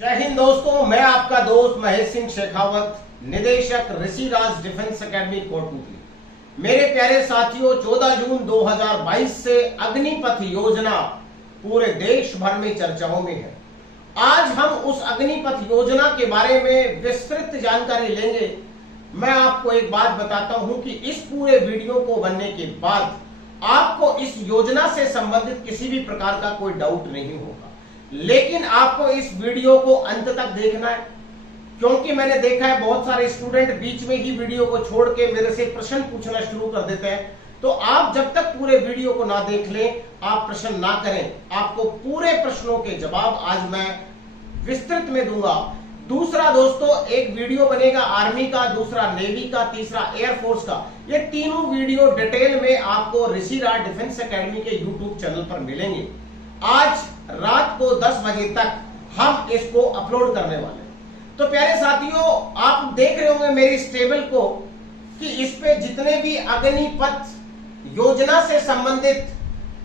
जय हिंद दोस्तों, मैं आपका दोस्त महेश सिंह शेखावत, निदेशक ऋषिराज डिफेंस एकेडमी कोटपुतली। मेरे प्यारे साथियों, 14 जून 2022 से अग्निपथ योजना पूरे देश भर में चर्चाओं में है। आज हम उस अग्निपथ योजना के बारे में विस्तृत जानकारी लेंगे। मैं आपको एक बात बताता हूं कि इस पूरे वीडियो को बनने के बाद आपको इस योजना से संबंधित किसी भी प्रकार का कोई डाउट नहीं होगा, लेकिन आपको इस वीडियो को अंत तक देखना है, क्योंकि मैंने देखा है बहुत सारे स्टूडेंट बीच में ही वीडियो को छोड़ के मेरे से प्रश्न पूछना शुरू कर देते हैं। तो आप जब तक पूरे वीडियो को ना देख लें, आप प्रश्न ना करें, आपको पूरे प्रश्नों के जवाब आज मैं विस्तृत में दूंगा। दूसरा दोस्तों, एक वीडियो बनेगा आर्मी का, दूसरा नेवी का, तीसरा एयरफोर्स का। ये तीनों वीडियो डिटेल में आपको ऋषिराज डिफेंस एकेडमी के यूट्यूब चैनल पर मिलेंगे। आज रात को 10 बजे तक हम इसको अपलोड करने वाले हैं। तो प्यारे साथियों, आप देख रहे होंगे मेरी इस टेबल को कि इस पे जितने भी अग्निपथ योजना से संबंधित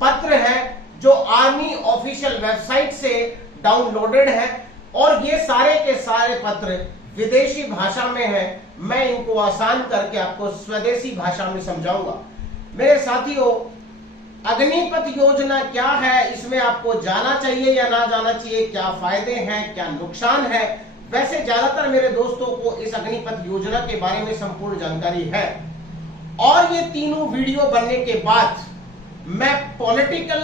पत्र हैं जो आर्मी ऑफिशियल वेबसाइट से डाउनलोडेड है, और ये सारे के सारे पत्र विदेशी भाषा में हैं। मैं इनको आसान करके आपको स्वदेशी भाषा में समझाऊंगा। मेरे साथियों, अग्निपथ योजना क्या है, इसमें आपको जाना चाहिए या ना जाना चाहिए, क्या फायदे हैं, क्या नुकसान है। वैसे ज्यादातर मेरे दोस्तों को इस अग्निपथ योजना के बारे में संपूर्ण जानकारी है, और ये तीनों वीडियो बनने के बाद मैं पॉलिटिकल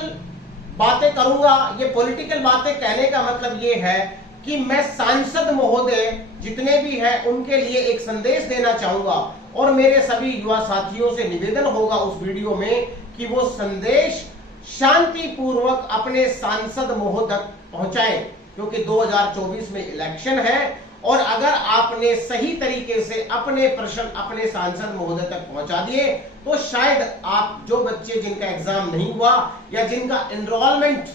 बातें करूंगा। ये पॉलिटिकल बातें कहने का मतलब ये है कि मैं सांसद महोदय जितने भी हैं उनके लिए एक संदेश देना चाहूंगा, और मेरे सभी युवा साथियों से निवेदन होगा उस वीडियो में कि वो संदेश शांति पूर्वक अपने सांसद महोदय तक पहुंचाएं, क्योंकि 2024 में इलेक्शन है, और अगर आपने सही तरीके से अपने प्रश्न अपने सांसद महोदय तक पहुंचा दिए तो शायद आप जो बच्चे जिनका एग्जाम नहीं हुआ या जिनका एनरोलमेंट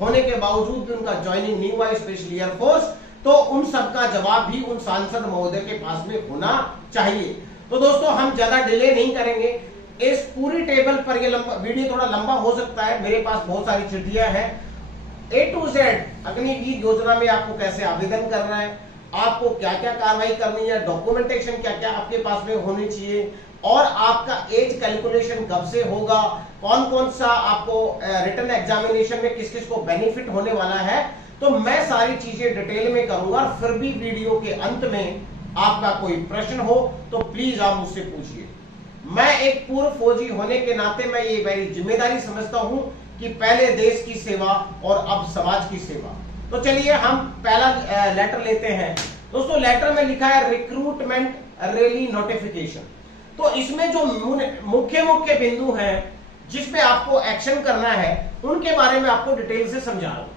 होने के बावजूद भी उनका ज्वाइनिंग नहीं हुआ, स्पेशली एयरफोर्स, तो उन सबका जवाब भी उन सांसद महोदय के पास में होना चाहिए। तो दोस्तों, हम ज्यादा डिले नहीं करेंगे। इस पूरी टेबल पर ये वीडियो थोड़ा लंबा हो सकता है, मेरे पास बहुत सारी चिट्ठियां हैं। A to Z अग्निवीर योजना में आपको कैसे आवेदन करना है, आपको क्या क्या कार्रवाई करनी है, डॉक्यूमेंटेशन क्या क्या आपके पास में होनी चाहिए, और आपका एज कैलकुलेशन कब से होगा, कौन कौन सा आपको रिटन एग्जामिनेशन में किस किस को बेनिफिट होने वाला है, तो मैं सारी चीजें डिटेल में करूंगा। फिर भी वीडियो के अंत में आपका कोई प्रश्न हो तो प्लीज आप मुझसे पूछिए। मैं एक पूर्व फौजी होने के नाते मैं ये मेरी जिम्मेदारी समझता हूं कि पहले देश की सेवा और अब समाज की सेवा। तो चलिए हम पहला लेटर लेते हैं। दोस्तों, लेटर में लिखा है रिक्रूटमेंट रैली नोटिफिकेशन। तो इसमें जो मुख्य मुख्य बिंदु हैं जिसपे आपको एक्शन करना है, उनके बारे में आपको डिटेल से समझा रहा हूं।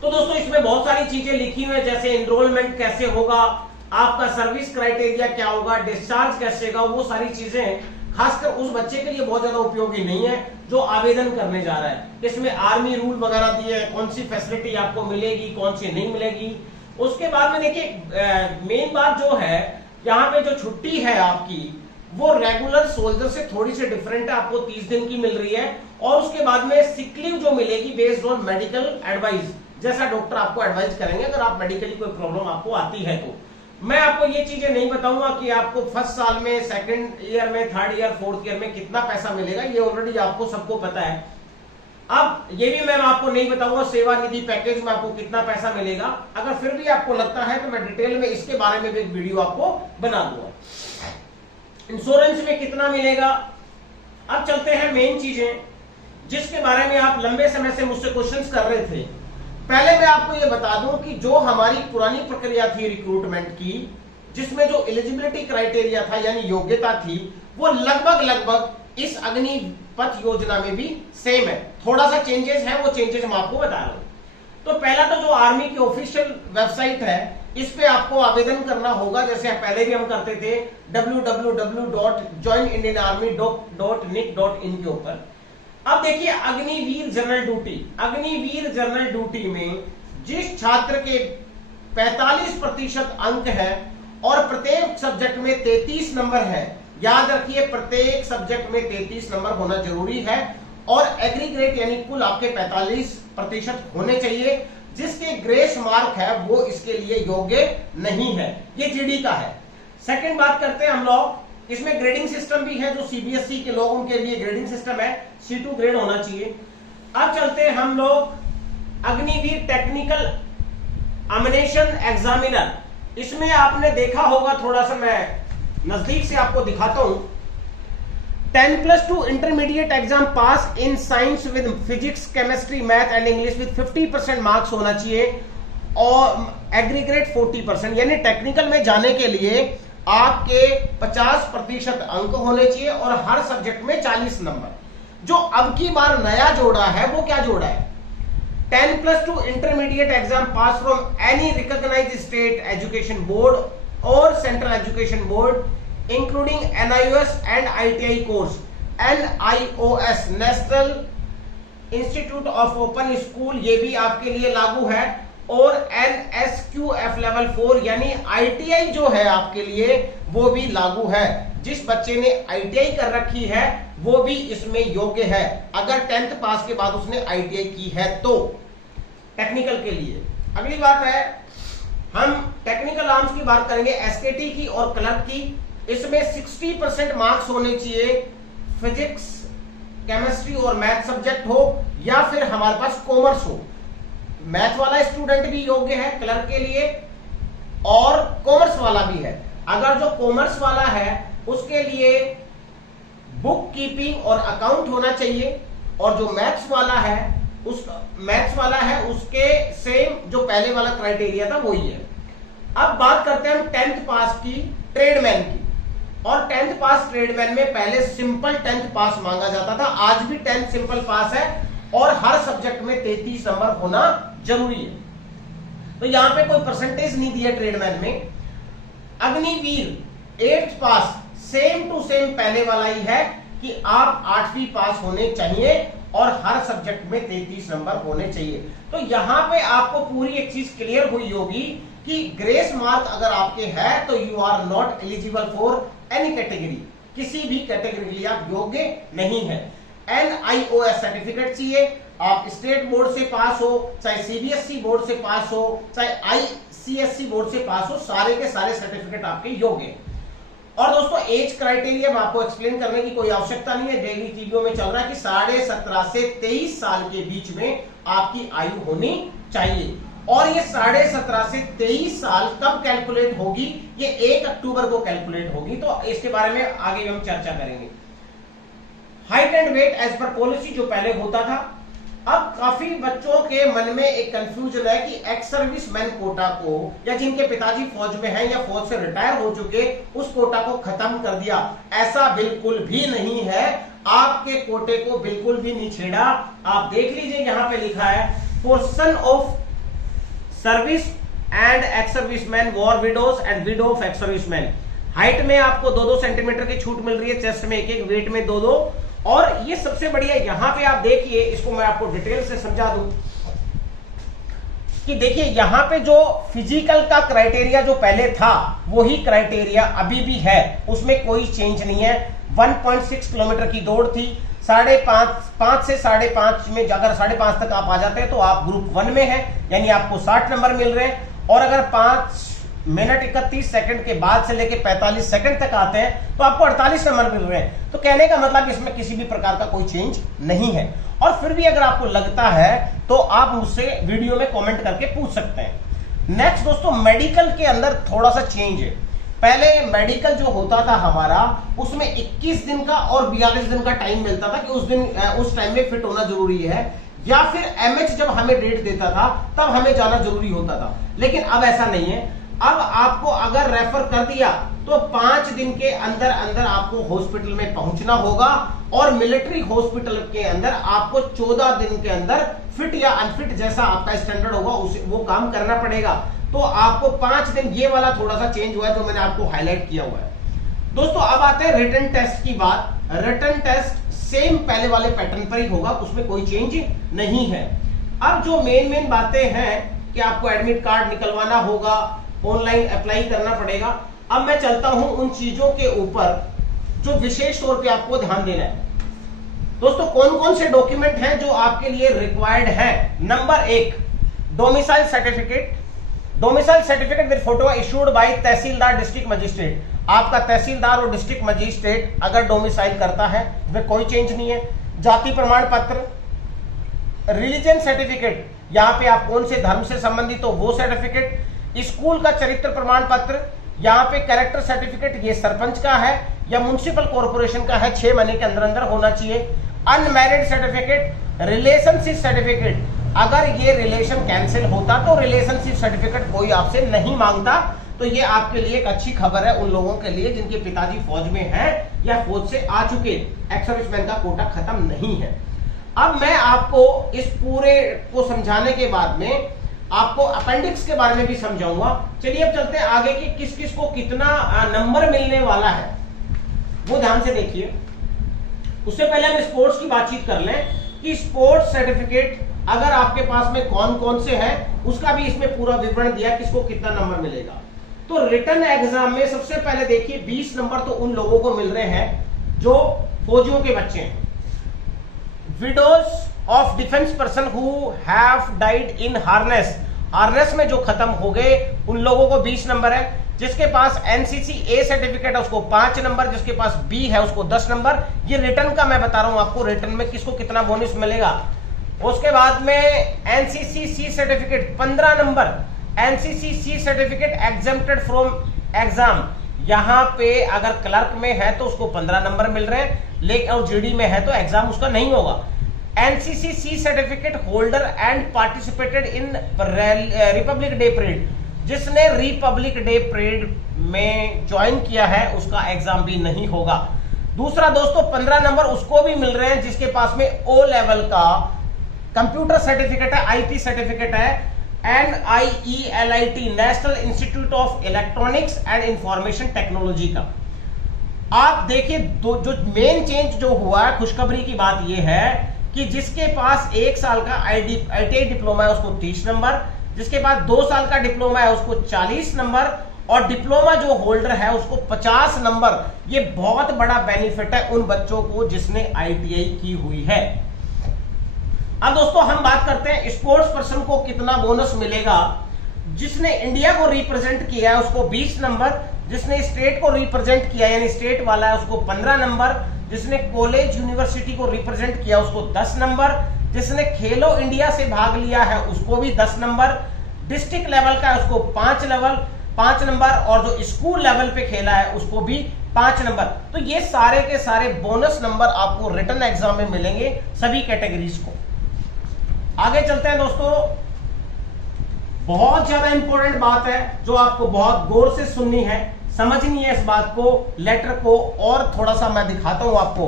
तो दोस्तों, इसमें बहुत सारी चीजें लिखी हुई है, जैसे एनरोलमेंट कैसे होगा, आपका सर्विस क्राइटेरिया क्या होगा, डिस्चार्ज कैसे होगा, वो सारी चीजें खासकर उस बच्चे के लिए बहुत ज्यादा उपयोगी नहीं है जो आवेदन करने जा रहा है। इसमें आर्मी रूल वगैरह दिए हैं, कौन सी फैसिलिटी आपको मिलेगी, कौन सी नहीं मिलेगी। उसके बाद में देखिए, मेन बात जो है, यहाँ पे जो छुट्टी है आपकी, वो रेगुलर सोल्जर से थोड़ी सी डिफरेंट है, आपको 30 दिन की मिल रही है। और उसके बाद में सिक लीव जो मिलेगी बेस्ड ऑन मेडिकल एडवाइस, जैसा डॉक्टर आपको एडवाइस करेंगे अगर आप मेडिकली कोई प्रॉब्लम आपको आती है तो। मैं आपको ये चीजें नहीं बताऊंगा कि आपको फर्स्ट साल में, सेकंड ईयर में, थर्ड ईयर, फोर्थ ईयर में कितना पैसा मिलेगा, ये ऑलरेडी आपको सबको पता है। अब ये भी मैं आपको नहीं बताऊंगा सेवा निधि पैकेज में आपको कितना पैसा मिलेगा। अगर फिर भी आपको लगता है तो मैं डिटेल में इसके बारे में भी एक वीडियो आपको बना दूंगा। इंश्योरेंस में कितना मिलेगा। अब चलते हैं मेन चीजें जिसके बारे में आप लंबे समय से मुझसे क्वेश्चंस कर रहे थे। पहले मैं आपको यह बता दूं कि जो हमारी पुरानी प्रक्रिया थी रिक्रूटमेंट की, जिसमें जो एलिजिबिलिटी क्राइटेरिया था यानी योग्यता थी, वो लगभग इस अग्निपथ योजना में भी सेम है। थोड़ा सा चेंजेस है, वो चेंजेस मैं आपको बता रहा हूं। तो पहला तो जो आर्मी की ऑफिशियल वेबसाइट है, इस पे आपको आवेदन करना होगा, जैसे पहले भी हम करते थे www.joinindianarmy.nic.in के ऊपर। अब देखिए, अग्निवीर जनरल ड्यूटी में जिस छात्र के 45% अंक है और प्रत्येक सब्जेक्ट में 33 नंबर है, याद रखिए प्रत्येक सब्जेक्ट में 33 नंबर होना जरूरी है, और एग्रीगेट यानी कुल आपके 45% होने चाहिए। जिसके ग्रेस मार्क है वो इसके लिए योग्य नहीं है। ये जीडी का है। सेकंड बात करते हैं हम लोग, इसमें ग्रेडिंग सिस्टम भी है, जो सीबीएसई के लोगों के लिए ग्रेडिंग सिस्टम है, C2 ग्रेड होना चाहिए। अब चलते हैं हम लोग अग्निवीर टेक्निकल अमिनेशन एग्जामिनर। इसमें आपने देखा होगा, थोड़ा सा मैं नजदीक से आपको दिखाता हूं। 10+2 intermediate exam pass in science with physics, chemistry, math and English with 50% marks होना चाहिए और एग्रीगेट 40%, यानी टेक्निकल में जाने के लिए आपके 50% अंक होने चाहिए और हर सब्जेक्ट में 40 नंबर। जो अब की बार नया जोड़ा है वो क्या जोड़ा है? 10+2 intermediate exam pass from any recognised state education board और central education board including NIOS and ITI course, NIOS national institute of open school, ये भी आपके लिए लागू है, और NSQF लेवल 4 यानी ITI जो है आपके लिए वो भी लागू है। जिस बच्चे ने ITI कर रखी है वो भी इसमें योग्य है, अगर 10th पास के बाद उसने ITI की है तो टेक्निकल के लिए। अगली बात है, हम टेक्निकल आर्म्स की बात करेंगे, SKT की और क्लर्क की। इसमें 60% मार्क्स होने चाहिए, फिजिक्स, केमिस्ट्री और मैथ सब्जेक्ट हो, या फिर हमारे पास कॉमर्स हो। मैथ वाला स्टूडेंट भी योग्य है क्लर्क के लिए और कॉमर्स वाला भी है। अगर जो कॉमर्स वाला है उसके लिए बुक कीपिंग और अकाउंट होना चाहिए, और जो मैथ्स वाला है उसके सेम जो पहले वाला क्राइटेरिया था वही है। अब बात करते हैं हम 10th पास की ट्रेडमैन की, और 10th पास ट्रेडमैन में पहले सिंपल 10th पास मांगा जाता था, आज भी 10th सिंपल पास है और हर सब्जेक्ट में 33 नंबर होना जरूरी है। तो यहां पे कोई परसेंटेज नहीं दिया ट्रेडमैन में। Agniveer 8th pass same to same पहले वाला ही है कि आप 8वीं पास होने चाहिए और हर सब्जेक्ट में 33 नंबर होने चाहिए। तो यहां पे आपको पूरी एक चीज क्लियर हुई होगी कि ग्रेस मार्क अगर आपके है तो you are not eligible for any category, किसी भी कैटेगरी के लिए आप योग्य नहीं है। NIOS सर्टिफिकेट चाहिए, आप स्टेट बोर्ड से पास हो, चाहे CBSE बोर्ड से पास हो, चाहे ICSE बोर्ड से पास हो, सारे के सारे सर्टिफिकेट आपके योग्य। और दोस्तों एज क्राइटेरिया में आपको एक्सप्लेन करने की कोई आवश्यकता नहीं है, डेली टीवीओ में चल रहा है कि 17.5 से 23 साल के बीच में आपकी आयु होनी चाहिए। और ये 17.5 से 23 साल कब कैलकुलेट होगी? ये 1 अक्टूबर को कैलकुलेट होगी, तो इसके बारे में आगे हम चर्चा करेंगे। Height and weight as per policy जो पहले होता था, अब काफी बच्चों के मन में एक कंफ्यूजन है कि एक्स सर्विसमैन कोटा को, या जिनके पिताजी फौज में हैं या फौज से रिटायर हो चुके, उस कोटा को खत्म कर दिया। ऐसा बिल्कुल भी नहीं है, आपके कोटे को बिल्कुल भी नहीं छेड़ा। आप देख लीजिए यहां पे लिखा है for son of service and ex serviceman, war widows and window of ex serviceman. Height में आपको 2-2 सेंटीमीटर की छूट मिल रही है, चेस्ट में 1-1, वेट में 2-2। और ये सबसे बढ़िया यहां पे आप देखिए, इसको मैं आपको डिटेल से समझा दूं कि देखिए यहां पे जो फिजिकल का क्राइटेरिया जो पहले था वही क्राइटेरिया अभी भी है, उसमें कोई चेंज नहीं है। 1.6 किलोमीटर की दौड़ थी, 5.5 से 5.5 में अगर 5.5 तक आप आ जाते हैं तो आप ग्रुप 1 में हैं, यानी आपको 60 नंबर मिल रहे हैं। और अगर 5 मिनट 31 सेकंड के बाद से लेके 45 सेकंड तक आते हैं तो आपको 48 नंबर मिल रहे हैं। तो कहने का मतलब इसमें किसी भी प्रकार का कोई चेंज नहीं है। और फिर भी अगर आपको लगता है तो आप मुझसे वीडियो में कमेंट करके पूछ सकते हैं। नेक्स्ट दोस्तों, मेडिकल के अंदर थोड़ा सा चेंज है। पहले मेडिकल जो होता था हमारा, उसमें 21 दिन का और 42 दिन का टाइम मिलता था कि उस टाइम में फिट होना जरूरी है, या फिर एमएच जब हमें डेट देता था तब हमें जाना जरूरी होता था। लेकिन अब ऐसा नहीं है, अब आपको अगर रेफर कर दिया तो 5 दिन के अंदर अंदर आपको हॉस्पिटल में पहुंचना होगा, और मिलिट्री हॉस्पिटल के अंदर आपको 14 दिन के अंदर फिट या अनफिट जैसा आपका स्टैंडर्ड होगा वो काम करना पड़ेगा। तो आपको 5 दिन, ये वाला थोड़ा सा चेंज हुआ है जो मैंने आपको हाईलाइट किया हुआ है। दोस्तों अब आते हैं रिटन टेस्ट की बात। रिटन टेस्ट सेम पहले वाले पैटर्न पर ही होगा, उसमें कोई चेंज नहीं है। अब जो मेन बातें हैं कि आपको एडमिट कार्ड निकलवाना होगा, ऑनलाइन अप्लाई करना पड़ेगा। अब मैं चलता हूं उन चीजों के ऊपर जो विशेष तौर पे आपको ध्यान देना है। दोस्तों कौन कौन से डॉक्यूमेंट हैं जो आपके लिए रिक्वायर्ड हैं? Number 1, domicile certificate with photo issued by tehsildar district magistrate. आपका तहसीलदार और डिस्ट्रिक्ट मजिस्ट्रेट अगर डोमिसाइल करता है इसमें कोई चेंज नहीं है। जाति प्रमाण पत्र, रिलीजन सर्टिफिकेट, यहाँ पे आप कौन से धर्म से संबंधित हो वो सर्टिफिकेट, स्कूल का चरित्र प्रमाण पत्र, यहाँ पे कैरेक्टर सर्टिफिकेट ये सरपंच का है या म्युनिसिपल कॉर्पोरेशन का है, 6 महीने के अंदर अंदर होना चाहिए। अनमैरिड सर्टिफिकेट, रिलेशनशिप सर्टिफिकेट, अगर ये रिलेशन कैंसिल होता तो रिलेशनशिप सर्टिफिकेट कोई आपसे नहीं मांगता। तो ये आपके लिए एक अच्छी खबर है उन लोगों के लिए जिनके पिताजी फौज में हैं या फौज से आ चुके, एक्स सर्विसमैन का कोटा खत्म नहीं है। अब मैं आपको इस पूरे को समझाने के बाद में आपको अपेंडिक्स के बारे में भी समझाऊंगा। चलिए अब चलते हैं आगे कि किस किस को कितना नंबर मिलने वाला है, वो ध्यान से देखिए। उससे पहले हम स्पोर्ट्स की बातचीत कर लें कि स्पोर्ट्स सर्टिफिकेट अगर आपके पास में कौन कौन से हैं उसका भी इसमें पूरा विवरण दिया किसको कितना नंबर मिलेगा। तो रिटन एग्जाम में सबसे पहले देखिए 20 नंबर तो उन लोगों को मिल रहे हैं जो फौजियों के बच्चे हैं। Widows of defence person who have died in harness, harness में जो खत्म हो गए उन लोगों को 20 नंबर है। जिसके पास एनसीसी ए सर्टिफिकेट है उसको 5 नंबर, जिसके पास बी है उसको 10 नंबर। ये रिटर्न का मैं बता रहा हूं आपको, रिटर्न में किसको कितना बोनस मिलेगा। उसके बाद में NCC C certificate 15 number, NCC C certificate exempted from exam, यहां पे अगर क्लर्क में है तो उसको 15 नंबर मिल रहे हैं, लेकिन और जीडी में है तो एग्जाम उसका नहीं होगा। NCC C certificate holder and participated in Republic Day parade, जिसने रिपब्लिक डे परेड में ज्वाइन किया है उसका एग्जाम भी नहीं होगा। दूसरा दोस्तों 15 नंबर उसको भी मिल रहे हैं जिसके पास में ओ लेवल का कंप्यूटर सर्टिफिकेट है, आईटी सर्टिफिकेट है, NIELIT national institute of electronics and information technology का। आप देखिए जो मेन चेंज जो हुआ है, खुशखबरी की बात यह है कि जिसके पास 1 साल का ITI डिप्लोमा है उसको 30 नंबर, जिसके पास 2 साल का डिप्लोमा है उसको 40 नंबर, और डिप्लोमा जो होल्डर है उसको 50 नंबर। ये बहुत बड़ा बेनिफिट है उन बच्चों को जिसने ITI की हुई है। अब दोस्तों हम बात करते हैं स्पोर्ट्स पर्सन को कितना बोनस मिलेगा। जिसने इंडिया को रिप्रेजेंट किया है उसको 20 नंबर, जिसने स्टेट को रिप्रेजेंट किया यानी स्टेट वाला है उसको 15 नंबर, जिसने कॉलेज यूनिवर्सिटी को रिप्रेजेंट किया उसको 10 नंबर, जिसने खेलो इंडिया से भाग लिया है उसको भी 10 नंबर, डिस्ट्रिक्ट लेवल का है उसको 5 नंबर, और जो स्कूल लेवल पे खेला है उसको भी 5 नंबर। तो ये सारे के सारे बोनस नंबर आपको रिटन एग्जाम में मिलेंगे सभी कैटेगरीज को। आगे चलते हैं दोस्तों, बहुत ज्यादा इंपॉर्टेंट बात है जो आपको बहुत गौर से सुननी है, समझनी है इस बात को, लेटर को, और थोड़ा सा मैं दिखाता हूं आपको।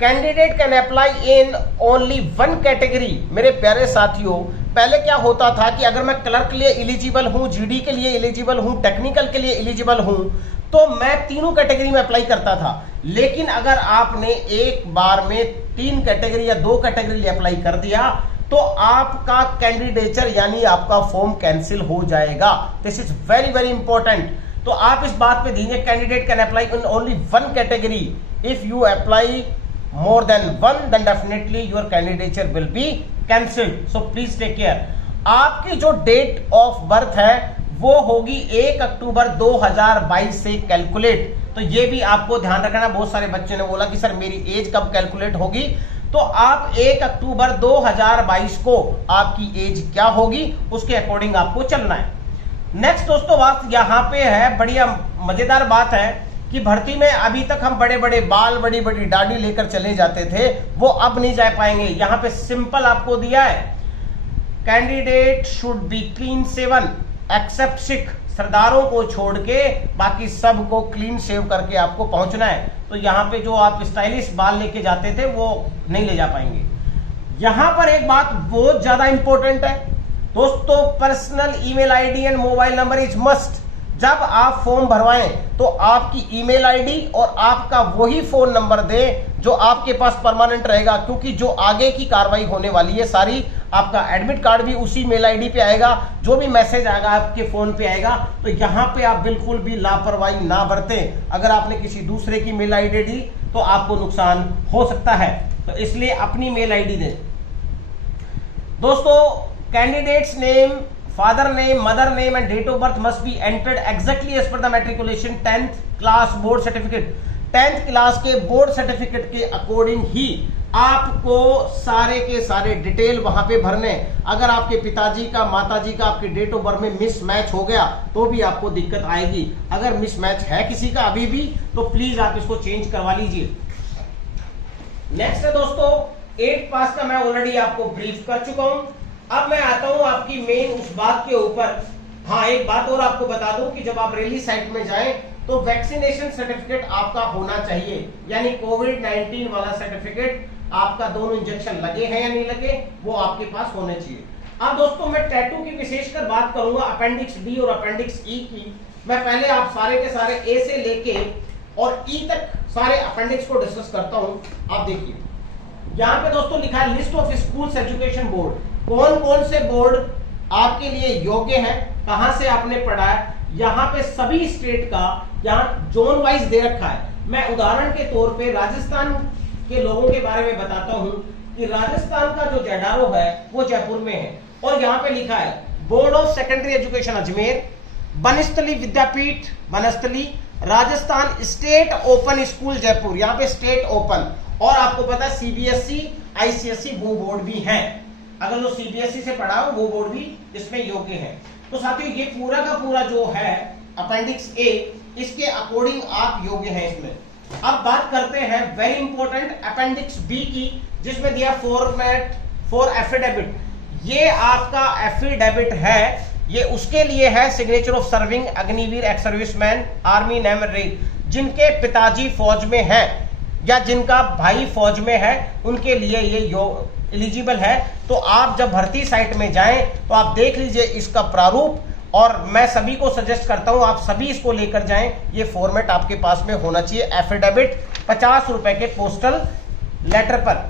Candidate can apply in only 1 category. मेरे प्यारे साथियों, पहले क्या होता था कि अगर मैं क्लर्क के लिए एलिजिबल हूं, जीडी के लिए एलिजिबल हूं, टेक्निकल के लिए एलिजिबल हूं, तो मैं तीनों कैटेगरी में अप्लाई करता था। लेकिन अगर आपने एक बार में 3 कैटेगरी या 2 कैटेगरी लिए अप्लाई कर दिया तो आपका कैंडिडेचर यानी आपका फॉर्म कैंसिल हो जाएगा। This is very very important. तो आप इस बात पे ध्यान, candidate can apply in only 1 category. If you apply more than 1 then definitely your candidature will be cancelled, so please take care। आपकी जो डेट ऑफ बर्थ है वो होगी 1 अक्टूबर 2022 से कैलकुलेट। तो ये भी आपको ध्यान रखना, बहुत सारे बच्चे ने बोला कि सर मेरी एज कब कैलकुलेट होगी, तो आप 1 अक्टूबर 2022 को आपकी एज क्या होगी उसके अकॉर्डिंग आपको चलना है। नेक्स्ट दोस्तों बात यहाँ पे है, बढ़िया मजेदार बात है कि भर्ती में अभी तक हम बड़े बड़े बाल, बड़ी बड़ी दाढ़ी लेकर चले जाते थे, वो अब नहीं जा पाएंगे। यहां पे सिंपल आपको दिया है, candidate should be clean shaven except Sikh, सरदारों को छोड़ के बाकी सबको क्लीन शेव करके आपको पहुंचना है। तो यहां पे जो आप स्टाइलिश बाल लेके जाते थे वो नहीं ले जा पाएंगे। यहां पर एक बात बहुत ज्यादा इंपॉर्टेंट है दोस्तों, personal email ID and mobile number is must. जब आप फॉर्म भरवाएं तो आपकी ईमेल आईडी और आपका वही फोन नंबर दें जो आपके पास परमानेंट रहेगा, क्योंकि जो आगे की कार्रवाई होने वाली है सारी, आपका एडमिट कार्ड भी उसी मेल आईडी पे आएगा, जो भी मैसेज आएगा आपके फोन पे आएगा। तो यहां पे आप बिल्कुल भी लापरवाही ना बरतें। अगर आपने किसी दूसरे की मेल आईडी दी तो आपको नुकसान हो सकता है, तो इसलिए अपनी मेल आईडी दें। दोस्तों candidate's name, father name, mother name and date of birth must be entered exactly as per the matriculation 10th class board certificate. 10th class के बोर्ड सर्टिफिकेट के अकॉर्डिंग ही आपको सारे के सारे डिटेल वहां पे भरने। अगर आपके पिताजी का, माताजी का, आपके डेट ऑफ बर्थ में मिसमैच हो गया तो भी आपको दिक्कत आएगी। अगर मिसमैच है किसी का अभी भी तो प्लीज आप इसको चेंज करवा लीजिए। नेक्स्ट है दोस्तों 8 पास का, मैं ऑलरेडी आपको ब्रीफ कर चुका हूं। अब मैं आता हूं आपकी मेन उस बात के ऊपर। हाँ, एक बात और आपको बता दूं कि जब आप रैली साइट में जाएं तो वैक्सीनेशन सर्टिफिकेट आपका होना चाहिए, यानी कोविड-19 वाला सर्टिफिकेट, आपका दोनों इंजेक्शन लगे हैं या नहीं लगे, वो आपके पास होने चाहिए। अब दोस्तों मैं टैटू की विशेषकर बात करूंगा, अपेंडिक्स डी और अपेंडिक्स ई की। मैं पहले आप सारे के सारे ए से लेके और ई तक सारे अपेंडिक्स को डिस्कस करता हूं। आप देखिए यहाँ पे दोस्तों लिखा है list of schools education board. कौन कौन से बोर्ड आपके लिए योग्य है, कहां से आपने पढ़ा है, यहाँ पे सभी स्टेट का यहाँ जोन वाइज दे रखा है। मैं उदाहरण के तौर पे राजस्थान के लोगों के बारे में बताता हूं कि राजस्थान का जो जेडारो है वो जयपुर में है, और यहाँ पे लिखा है board of secondary education Ajmer, Banasthali Vidyapith Banasthali, Rajasthan state open school Jaipur, यहाँ पे स्टेट ओपन। और आपको पता है सीबीएसई, आईसीएसई वो बोर्ड भी हैं। अगर जो सीबीएसई से पढ़ा हो वो बोर्ड भी इसमें योग्य है। तो साथियों ये पूरा का पूरा जो है अपेंडिक्स ए, इसके अकॉर्डिंग आप योग्य हैं इसमें। अब बात करते हैं वेरी इंपॉर्टेंट अपेंडिक्स बी की, जिसमें दिया फॉर्मेट फॉर एफिडेविट। ये आपका एफिडेविट है, ये उसके लिए है signature of serving Agniveer ex serviceman army name range, जिनके पिताजी फौज में है या जिनका भाई फौज में है, उनके लिए ये एलिजिबल है। तो आप जब भर्ती साइट में जाएं तो आप देख लीजिए इसका प्रारूप, और मैं सभी को सजेस्ट करता हूं आप सभी इसको लेकर जाएं। ये फॉर्मेट आपके पास में होना चाहिए, एफिडेविट 50 रुपए के पोस्टल लेटर पर।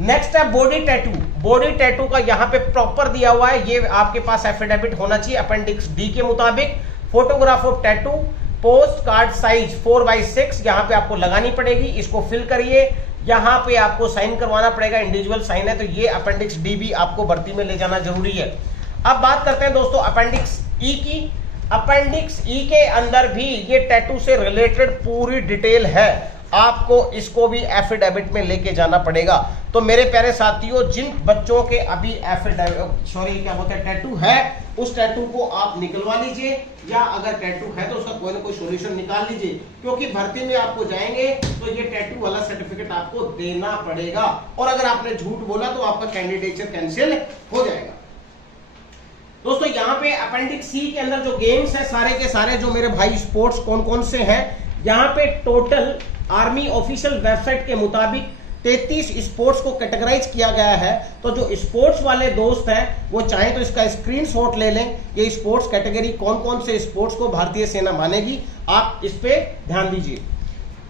नेक्स्ट है बॉडी टैटू। बॉडी टैटू का यहाँ पे प्रॉपर दिया हुआ है, ये आपके पास एफिडेविट होना चाहिए अपेंडिक्स डी के मुताबिक। Photograph of tattoo, post card size 4x6 यहाँ पे आपको लगानी पड़ेगी, इसको फिल करिए। यहाँ पे आपको साइन करवाना पड़ेगा, इंडिविजुअल साइन है, तो ये अपेंडिक्स डी भी आपको भर्ती में ले जाना जरूरी है। अब बात करते हैं दोस्तों अपेंडिक्स ई की। अपेंडिक्स ई के अंदर भी ये टैटू से रिलेटेड पूरी डिटेल है, आपको इसको भी एफिडेविट में लेके जाना पड़ेगा। तो मेरे प्यारे साथियों, जिन बच्चों के अभी क्या बोलते हैं टैटू है, उस टैटू को आप निकलवा लीजिए, या अगर टैटू है तो उसका कोई ना कोई सॉल्यूशन निकाल लीजिए, क्योंकि भर्ती में आपको जाएंगे तो ये टैटू वाला सर्टिफिकेट आपको देना पड़ेगा, और अगर आपने झूठ बोला तो आपका कैंडिडेचर कैंसिल हो जाएगा। दोस्तों यहाँ पे अपेंडिक्स सी के अंदर जो गेम्स है सारे के सारे, जो मेरे भाई स्पोर्ट्स कौन कौन से हैं, यहाँ पे टोटल आर्मी ऑफिशियल वेबसाइट के मुताबिक 33 स्पोर्ट्स को कैटेगराइज किया गया है। तो जो स्पोर्ट्स वाले दोस्त हैं वो चाहें तो इसका स्क्रीनशॉट ले लें, ये स्पोर्ट्स कैटेगरी कौन कौन से स्पोर्ट्स को भारतीय सेना मानेगी, आप इस पे ध्यान दीजिए।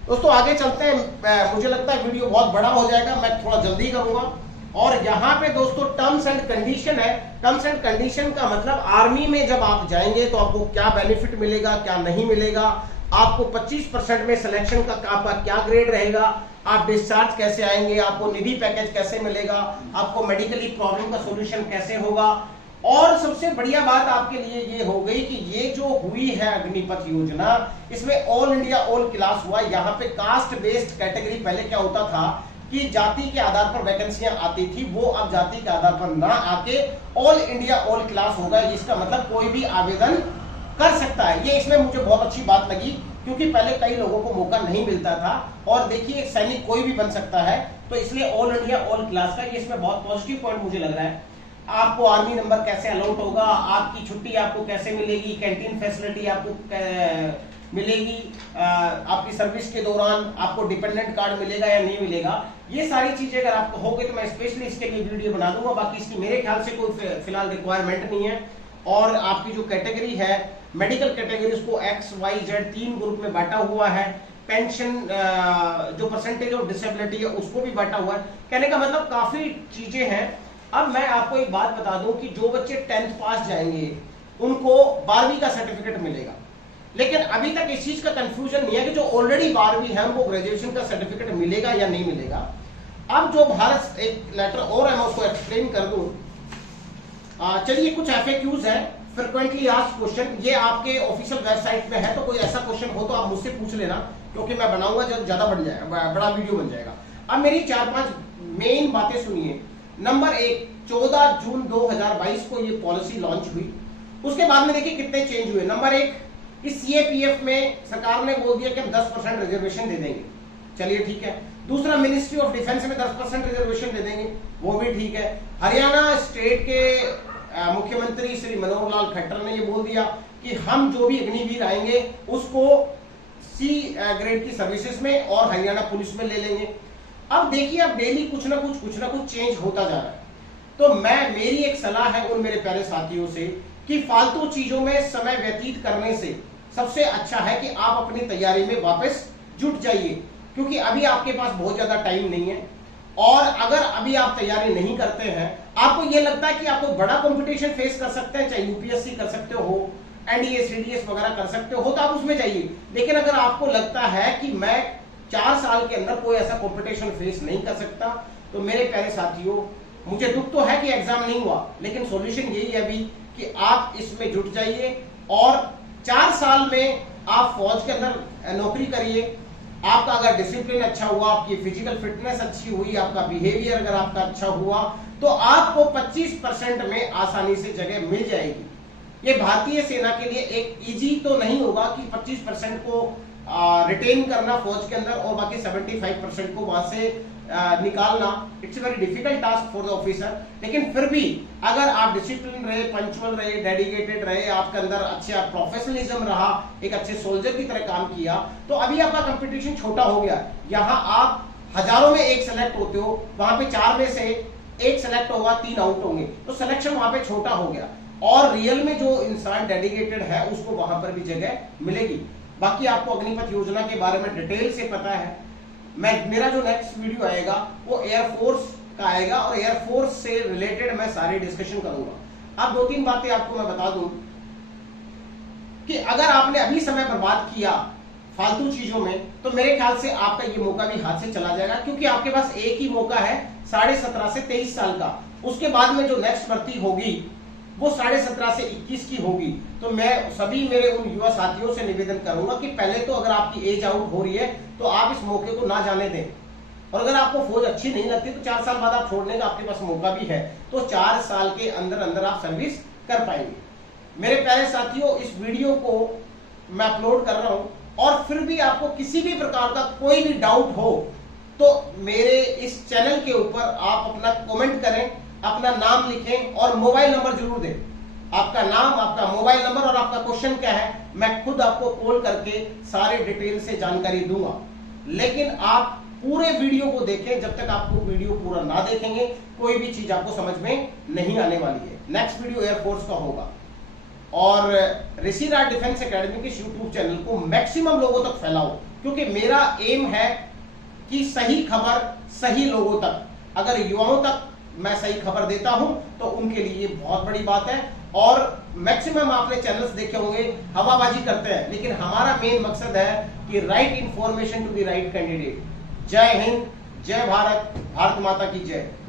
दोस्तों आगे चलते हैं, मुझे लगता है वीडियो बहुत बड़ा हो जाएगा, मैं थोड़ा जल्दी करूंगा। और यहाँ पे दोस्तों टर्म्स एंड कंडीशन है। टर्म्स एंड कंडीशन का मतलब आर्मी में जब आप जाएंगे तो आपको क्या बेनिफिट मिलेगा, क्या नहीं मिलेगा, आपको 25% में सिलेक्शन का आपका क्या ग्रेड रहेगा, आप डिस्चार्ज कैसे आएंगे, आपको निधि पैकेज कैसे मिलेगा, आपको मेडिकली प्रॉब्लम का सॉल्यूशन कैसे होगा। और सबसे बढ़िया बात आपके लिए ये हो गई कि ये जो हुई है अग्निपथ योजना, इसमें ऑल इंडिया ऑल क्लास हुआ। यहाँ पे कास्ट बेस्ड कैटेगरी, पहले क्या होता था कि जाति के आधार पर वैकेंसियां आती थी, वो अब जाति के आधार पर ना आके ऑल इंडिया ऑल क्लास होगा। इसका मतलब कोई भी आवेदन कर सकता है। ये इसमें मुझे बहुत अच्छी बात लगी, क्योंकि पहले कई लोगों को मौका नहीं मिलता था। और देखिए सैनिक कोई भी बन सकता है, तो इसलिए ऑल इंडिया ऑल क्लास का ये इसमें बहुत पॉजिटिव पॉइंट मुझे लग रहा है। आपको आर्मी नंबर कैसे अलॉट होगा, आपकी छुट्टी आपको कैसे मिलेगी, कैंटीन फैसिलिटी आपको मिलेगी, आपकी सर्विस के दौरान आपको डिपेंडेंट कार्ड मिलेगा या नहीं मिलेगा, ये सारी चीजें अगर आपको होगी तो मैं स्पेशली इसके लिए वीडियो बना दूंगा। बाकी इसकी मेरे ख्याल से कोई फिलहाल रिक्वायरमेंट नहीं है। और आपकी जो कैटेगरी है मेडिकल कैटेगरी, उसको XYZ 3 ग्रुप में बांटा हुआ है। पेंशन जो परसेंटेज ऑफ डिसेबिलिटी है उसको भी बांटा हुआ है। कहने का मतलब काफी चीजें हैं। अब मैं आपको एक बात बता दूं कि जो बच्चे 10th पास जाएंगे उनको 12वीं का सर्टिफिकेट मिलेगा, लेकिन अभी तक इस चीज का कंफ्यूजन नहीं है कि जो ऑलरेडी 12वीं है उनको ग्रेजुएशन का सर्टिफिकेट मिलेगा या नहीं मिलेगा। अब जो भारत, एक लेटर और है मैं उसको एक्सप्लेन कर दूं। चलिए कुछ FAQs है, फ्रिक्वेंटली आस्क्ड क्वेश्चन। ये आपके ऑफिशियल वेबसाइट में है, तो कोई ऐसा क्वेश्चन हो तो आप मुझसे पूछ लेना, क्योंकि मैं बनाऊंगा जब ज्यादा बढ़ जाएगा, बड़ा वीडियो बन जाएगा। अब मेरी 4-5 मेन बातें सुनिए। नंबर 1, 14 जून 2022 को ये पॉलिसी लॉन्च हुई। उसके बाद में देखिए कितने चेंज हुए। नंबर 1, इस CAPF में सरकार ने बोल दिया कि हम 10% रिजर्वेशन दे देंगे, चलिए ठीक है। दूसरा, मिनिस्ट्री ऑफ डिफेंस में 10% रिजर्वेशन दे देंगे, वो भी ठीक है। हरियाणा स्टेट के मुख्यमंत्री श्री मनोहर लाल खट्टर ने ये बोल दिया कि हम जो भी अग्निवीर आएंगे उसको C ग्रेड की सर्विसेज में और हरियाणा पुलिस में ले लेंगे। अब देखिए, अब डेली कुछ ना कुछ चेंज होता जा रहा है। तो मेरी एक सलाह है उन मेरे प्यारे साथियों से कि फालतू चीजों में समय व्यतीत करने से सबसे अच्छा है कि आप अपनी तैयारी में वापस जुट जाइए, क्योंकि अभी आपके पास बहुत ज्यादा टाइम नहीं है। और अगर अभी आप तैयारी नहीं करते हैं, आपको यह लगता है कि आप कोई बड़ा कंपटीशन फेस कर सकते हैं, चाहे UPSC कर सकते हो, NDA CDS वगैरह कर सकते हो, तो आप उसमें जाइए। लेकिन अगर आपको लगता है कि मैं 4 साल के अंदर कोई ऐसा कंपटीशन फेस नहीं कर सकता, तो मेरे प्यारे साथियों, मुझे दुख तो है कि एग्जाम नहीं हुआ, लेकिन सॉल्यूशन यही है अभी कि आप इसमें जुट जाइए और 4 साल में आप फौज के अंदर नौकरी करिए। आपका अगर डिसिप्लिन अच्छा हुआ, आपकी फिजिकल फिटनेस अच्छी हुई, आपका बिहेवियर अगर आपका अच्छा हुआ, तो आपको 25% में आसानी से जगह मिल जाएगी। ये भारतीय सेना के लिए एक इजी तो नहीं होगा कि 25% को रिटेन करना फौज के अंदर और बाकी 75% को वहां से निकालना। It's very difficult task for the officer. लेकिन फिर भी अगर आप डिसिप्लिन रहे, पंक्चुअल रहे, डेडिकेटेड रहे, आपके अंदर अच्छा प्रोफेशनलिज्म रहा, एक अच्छे सोल्जर की तरह काम किया, तो अभी आपका कंपटीशन छोटा हो गया। यहाँ आप हजारों में एक सेलेक्ट होते हो, वहां पे 4 में से 1 सेलेक्ट होगा, 3 आउट होंगे, तो सिलेक्शन वहां पे छोटा हो गया। और रियल में जो इंसान डेडिकेटेड है उसको वहां पर भी जगह मिलेगी। बाकी आपको अग्निपथ योजना के बारे में डिटेल से पता है। मेरा जो नेक्स्ट वीडियो आएगा वो एयरफोर्स का आएगा और एयरफोर्स से रिलेटेड मैं सारी डिस्कशन करूंगा। अब 2-3 बातें आपको मैं बता दूं कि अगर आपने अभी समय बर्बाद किया फालतू चीजों में, तो मेरे ख्याल से आपका ये मौका भी हाथ से चला जाएगा, क्योंकि आपके पास एक ही मौका है 17.5 से 23 साल का। उसके बाद में जो नेक्स्ट भर्ती होगी वो 17.5 से 21 की होगी। तो मैं सभी मेरे उन युवा साथियों से निवेदन करूंगा कि पहले तो अगर आपकी एज आउट हो रही है तो आप इस मौके को ना जाने दें, और अगर आपको फौज अच्छी नहीं लगती तो 4 साल बाद आप छोड़ने का आपके पास मौका भी है, तो 4 साल के अंदर अंदर आप सर्विस कर पाएंगे। मेरे प्यारे साथियों, इस वीडियो को मैं अपलोड कर रहा हूं, और फिर भी आपको किसी भी प्रकार का कोई भी डाउट हो तो मेरे इस चैनल के ऊपर आप अपना कमेंट करें, अपना नाम लिखें और मोबाइल नंबर जरूर दें। आपका नाम, आपका मोबाइल नंबर और आपका क्वेश्चन क्या है, मैं खुद आपको कॉल करके सारे डिटेल से जानकारी दूंगा। लेकिन आप पूरे वीडियो को देखें, जब तक आपको वीडियो पूरा ना देखेंगे कोई भी चीज आपको समझ में नहीं आने वाली है। नेक्स्ट वीडियो एयरफोर्स का होगा, और ऋषि राज डिफेंस एकेडमी के यूट्यूब चैनल को मैक्सिमम लोगों तक फैलाओ, क्योंकि मेरा एम है कि सही खबर सही लोगों तक, अगर युवाओं तक मैं सही खबर देता हूं तो उनके लिए बहुत बड़ी बात है। और मैक्सिमम आपने चैनल्स देखे होंगे हवाबाजी करते हैं, लेकिन हमारा मेन मकसद है कि right information to the right candidate. जय हिंद, जय भारत, भारत माता की जय।